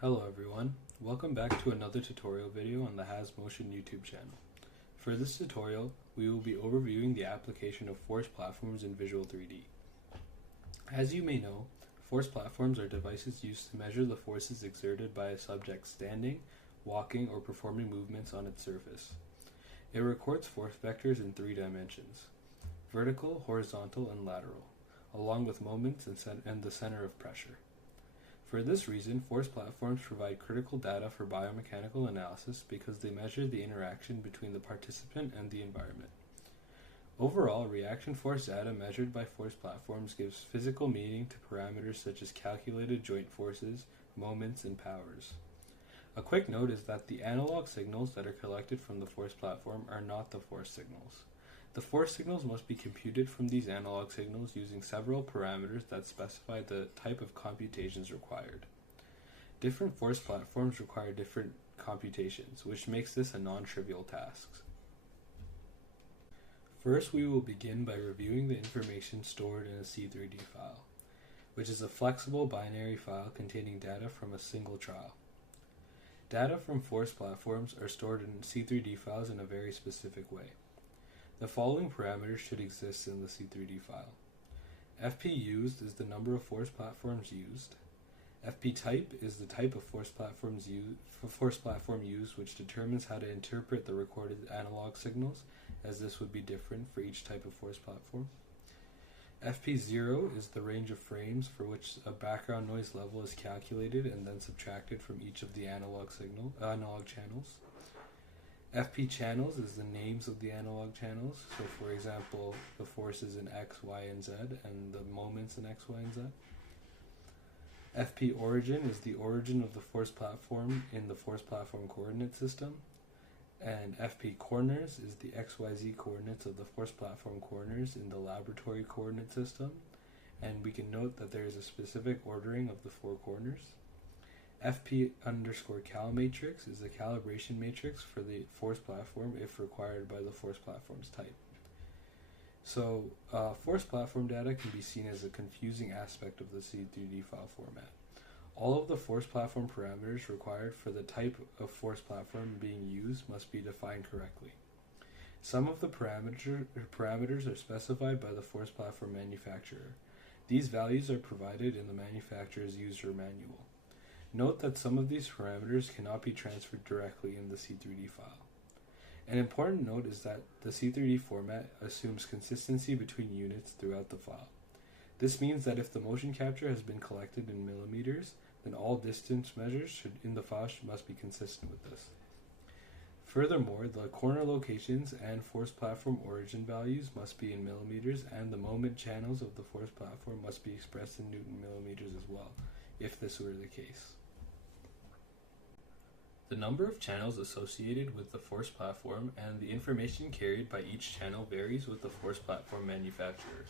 Hello everyone, welcome back to another tutorial video on the HasMotion YouTube channel. For this tutorial, we will be overviewing the application of force platforms in Visual 3D. As you may know, force platforms are devices used to measure the forces exerted by a subject standing, walking, or performing movements on its surface. It records force vectors in 3 dimensions: vertical, horizontal, and lateral, along with moments and the center of pressure. For this reason, force platforms provide critical data for biomechanical analysis because they measure the interaction between the participant and the environment. Overall, reaction force data measured by force platforms gives physical meaning to parameters such as calculated joint forces, moments, and powers. A quick note is that the analog signals that are collected from the force platform are not the force signals. The force signals must be computed from these analog signals using several parameters that specify the type of computations required. Different force platforms require different computations, which makes this a non-trivial task. First, we will begin by reviewing the information stored in a C3D file, which is a flexible binary file containing data from a single trial. Data from force platforms are stored in C3D files in a very specific way. The following parameters should exist in the C3D file. FP used is the number of force platforms used. FP type is the type of force platform used, which determines how to interpret the recorded analog signals, as this would be different for each type of force platform. FP0 is the range of frames for which a background noise level is calculated and then subtracted from each of the analog channels. FP channels is the names of the analog channels. So for example, the forces in X, Y, and Z, and the moments in X, Y, and Z. FP origin is the origin of the force platform in the force platform coordinate system. And FP corners is the XYZ coordinates of the force platform corners in the laboratory coordinate system. And we can note that there is a specific ordering of the 4 corners. FP underscore cal matrix is a calibration matrix for the force platform if required by the force platform's type. So, force platform data can be seen as a confusing aspect of the C3D file format. All of the force platform parameters required for the type of force platform being used must be defined correctly. Some of the parameters are specified by the force platform manufacturer. These values are provided in the manufacturer's user manual. Note that some of these parameters cannot be transferred directly in the C3D file. An important note is that the C3D format assumes consistency between units throughout the file. This means that if the motion capture has been collected in millimeters, then all distance measures in the file must be consistent with this. Furthermore, the corner locations and force platform origin values must be in millimeters, and the moment channels of the force platform must be expressed in Newton millimeters as well, if this were the case. The number of channels associated with the force platform and the information carried by each channel varies with the force platform manufacturer.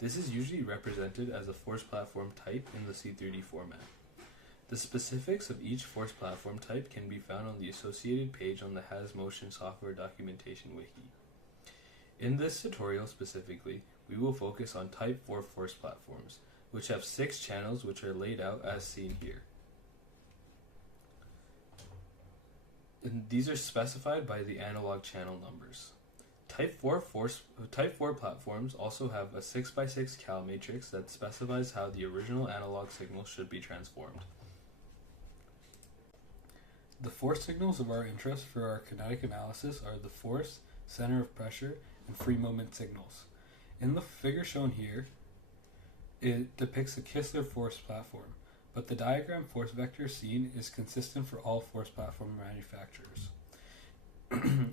This is usually represented as a force platform type in the C3D format. The specifics of each force platform type can be found on the associated page on the HasMotion software documentation wiki. In this tutorial specifically, we will focus on Type 4 force platforms, which have 6 channels which are laid out as seen here. And these are specified by the analog channel numbers. Type 4 platforms also have a 6x6 cal matrix that specifies how the original analog signal should be transformed. The force signals of our interest for our kinetic analysis are the force, center of pressure, and free moment signals. In the figure shown here, it depicts a Kistler force platform, but the diagram force vector seen is consistent for all force platform manufacturers.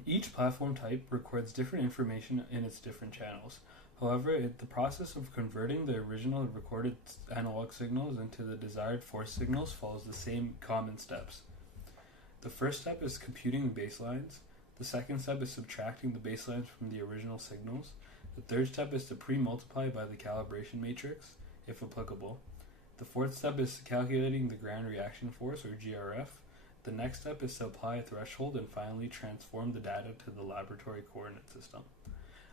Each platform type records different information in its different channels. However, the process of converting the original recorded analog signals into the desired force signals follows the same common steps. The first step is computing baselines. The second step is subtracting the baselines from the original signals. The third step is to pre-multiply by the calibration matrix, if applicable. The fourth step is calculating the ground reaction force, or GRF. The next step is to apply a threshold and finally transform the data to the laboratory coordinate system.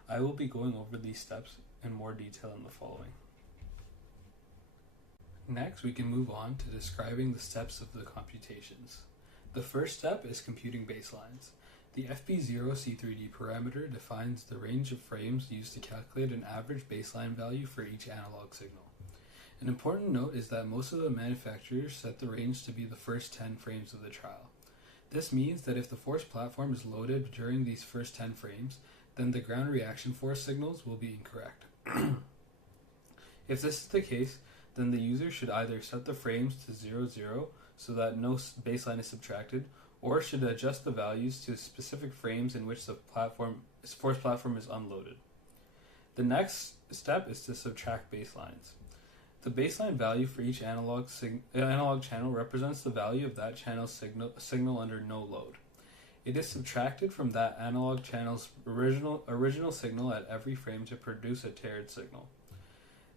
I will be going over these steps in more detail in the following. Next, we can move on to describing the steps of the computations. The first step is computing baselines. The FP0C3D parameter defines the range of frames used to calculate an average baseline value for each analog signal. An important note is that most of the manufacturers set the range to be the first 10 frames of the trial. This means that if the force platform is loaded during these first 10 frames, then the ground reaction force signals will be incorrect. If this is the case, then the user should either set the frames to 0, 0 so that no baseline is subtracted, or should adjust the values to specific frames in which the force platform is unloaded. The next step is to subtract baselines. The baseline value for each analog channel represents the value of that channel's signal under no load. It is subtracted from that analog channel's original signal at every frame to produce a tiered signal.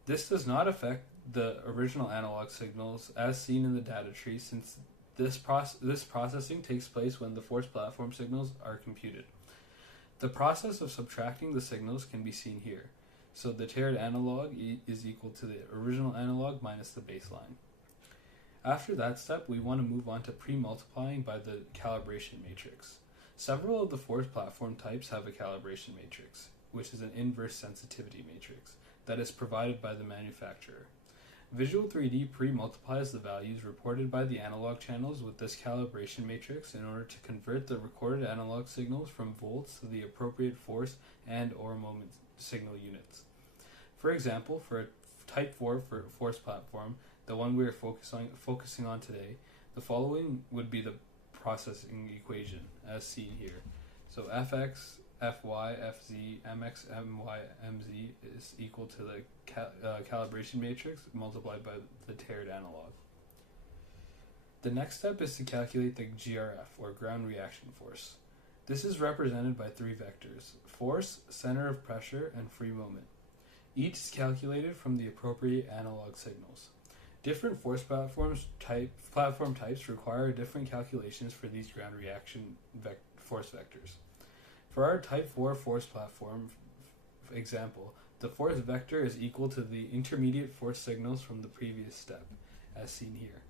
This does not affect the original analog signals as seen in the data tree, since this processing takes place when the force platform signals are computed. The process of subtracting the signals can be seen here. So the tiered analog is equal to the original analog minus the baseline. After that step, we want to move on to pre-multiplying by the calibration matrix. Several of the force platform types have a calibration matrix, which is an inverse sensitivity matrix that is provided by the manufacturer. Visual 3D pre-multiplies the values reported by the analog channels with this calibration matrix in order to convert the recorded analog signals from volts to the appropriate force and/or moment signal units. For example, for a Type 4 force platform, the one we are focusing on today, the following would be the processing equation, as seen here. So Fx, Fy, Fz, Mx, My, Mz is equal to the calibration matrix multiplied by the tiered analog. The next step is to calculate the GRF, or ground reaction force. This is represented by three vectors: force, center of pressure, and free moment. Each is calculated from the appropriate analog signals. Different force platform types require different calculations for these ground reaction force vectors. For our Type 4 force platform example, the force vector is equal to the intermediate force signals from the previous step, as seen here.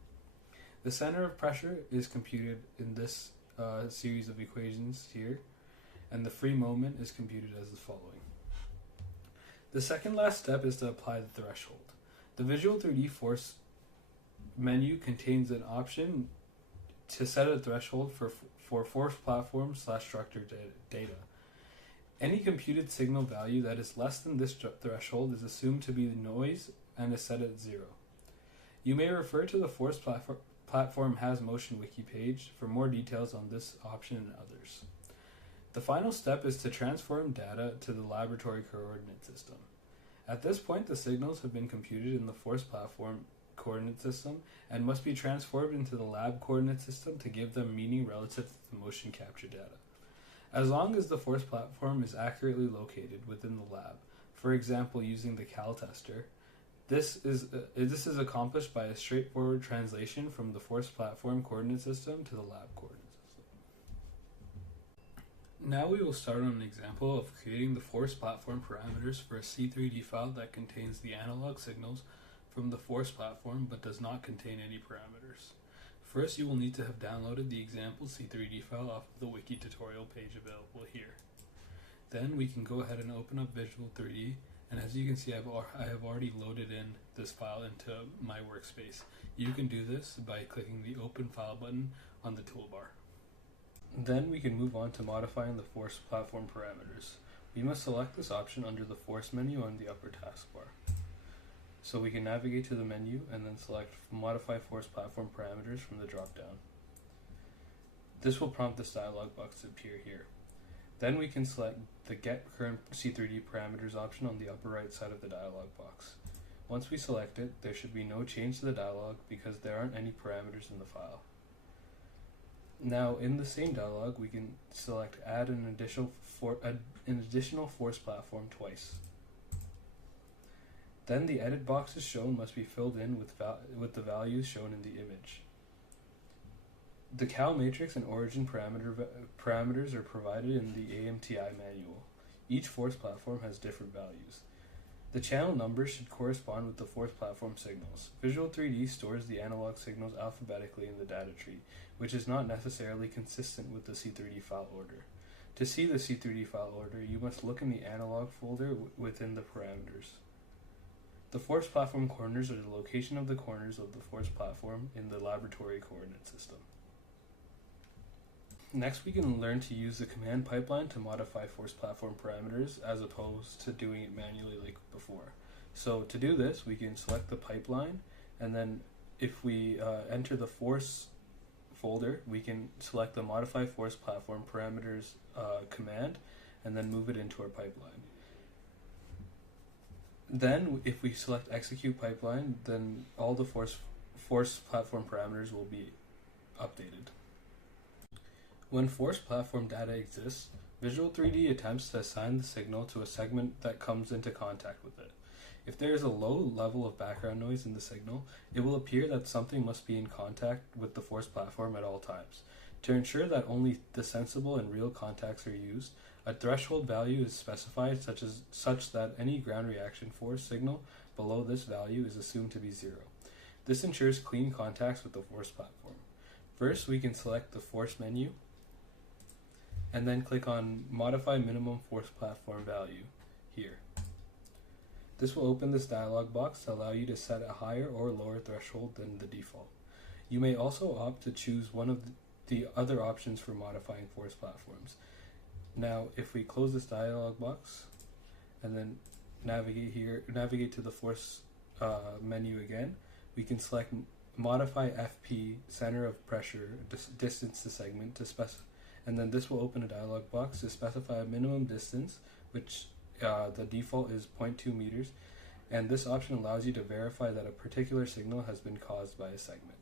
The center of pressure is computed in this series of equations here, and the free moment is computed as the following. The second last step is to apply the threshold. The Visual 3D Force menu contains an option to set a threshold for force platform / structure data. Any computed signal value that is less than this threshold is assumed to be the noise and is set at 0. You may refer to the Force Platform Has Motion wiki page for more details on this option and others. The final step is to transform data to the laboratory coordinate system. At this point, the signals have been computed in the Force Platform coordinate system and must be transformed into the lab coordinate system to give them meaning relative to the motion capture data. As long as the force platform is accurately located within the lab, for example using the cal tester, this is accomplished by a straightforward translation from the force platform coordinate system to the lab coordinate system. Now we will start on an example of creating the force platform parameters for a C3D file that contains the analog signals from the force platform but does not contain any parameters. First, you will need to have downloaded the example C3D file off of the wiki tutorial page available here. Then we can go ahead and open up Visual 3D, and as you can see I have already loaded in this file into my workspace. You can do this by clicking the Open File button on the toolbar. Then we can move on to modifying the force platform parameters. We must select this option under the Force menu on the upper taskbar. So we can navigate to the menu and then select Modify Force Platform Parameters from the drop-down. This will prompt this dialog box to appear here. Then we can select the Get Current C3D Parameters option on the upper right side of the dialog box. Once we select it, there should be no change to the dialog because there aren't any parameters in the file. Now, in the same dialog, we can select Add an additional force platform twice. Then the edit boxes shown must be filled in with the values shown in the image. The cal matrix and origin parameters are provided in the AMTI manual. Each force platform has different values. The channel numbers should correspond with the force platform signals. Visual 3D stores the analog signals alphabetically in the data tree, which is not necessarily consistent with the C3D file order. To see the C3D file order, you must look in the analog folder within the parameters. The force platform coordinates are the location of the corners of the force platform in the laboratory coordinate system. Next, we can learn to use the command pipeline to modify force platform parameters as opposed to doing it manually like before. So to do this, we can select the pipeline, and then if we enter the force folder, we can select the modify force platform parameters command, and then move it into our pipeline. Then, if we select execute pipeline, then all the force platform parameters will be updated. When force platform data exists, Visual 3D attempts to assign the signal to a segment that comes into contact with it. If there is a low level of background noise in the signal, it will appear that something must be in contact with the force platform at all times. To ensure that only the sensible and real contacts are used, a threshold value is specified such that any ground reaction force signal below this value is assumed to be 0. This ensures clean contacts with the force platform. First, we can select the force menu, and then click on Modify Minimum Force Platform Value here. This will open this dialog box to allow you to set a higher or lower threshold than the default. You may also opt to choose one of the other options for modifying force platforms. Now, if we close this dialog box and then navigate to the force menu again, we can select Modify FP Center of Pressure Distance to Segment to specify, and then this will open a dialog box to specify a minimum distance, which the default is 0.2 meters, and this option allows you to verify that a particular signal has been caused by a segment.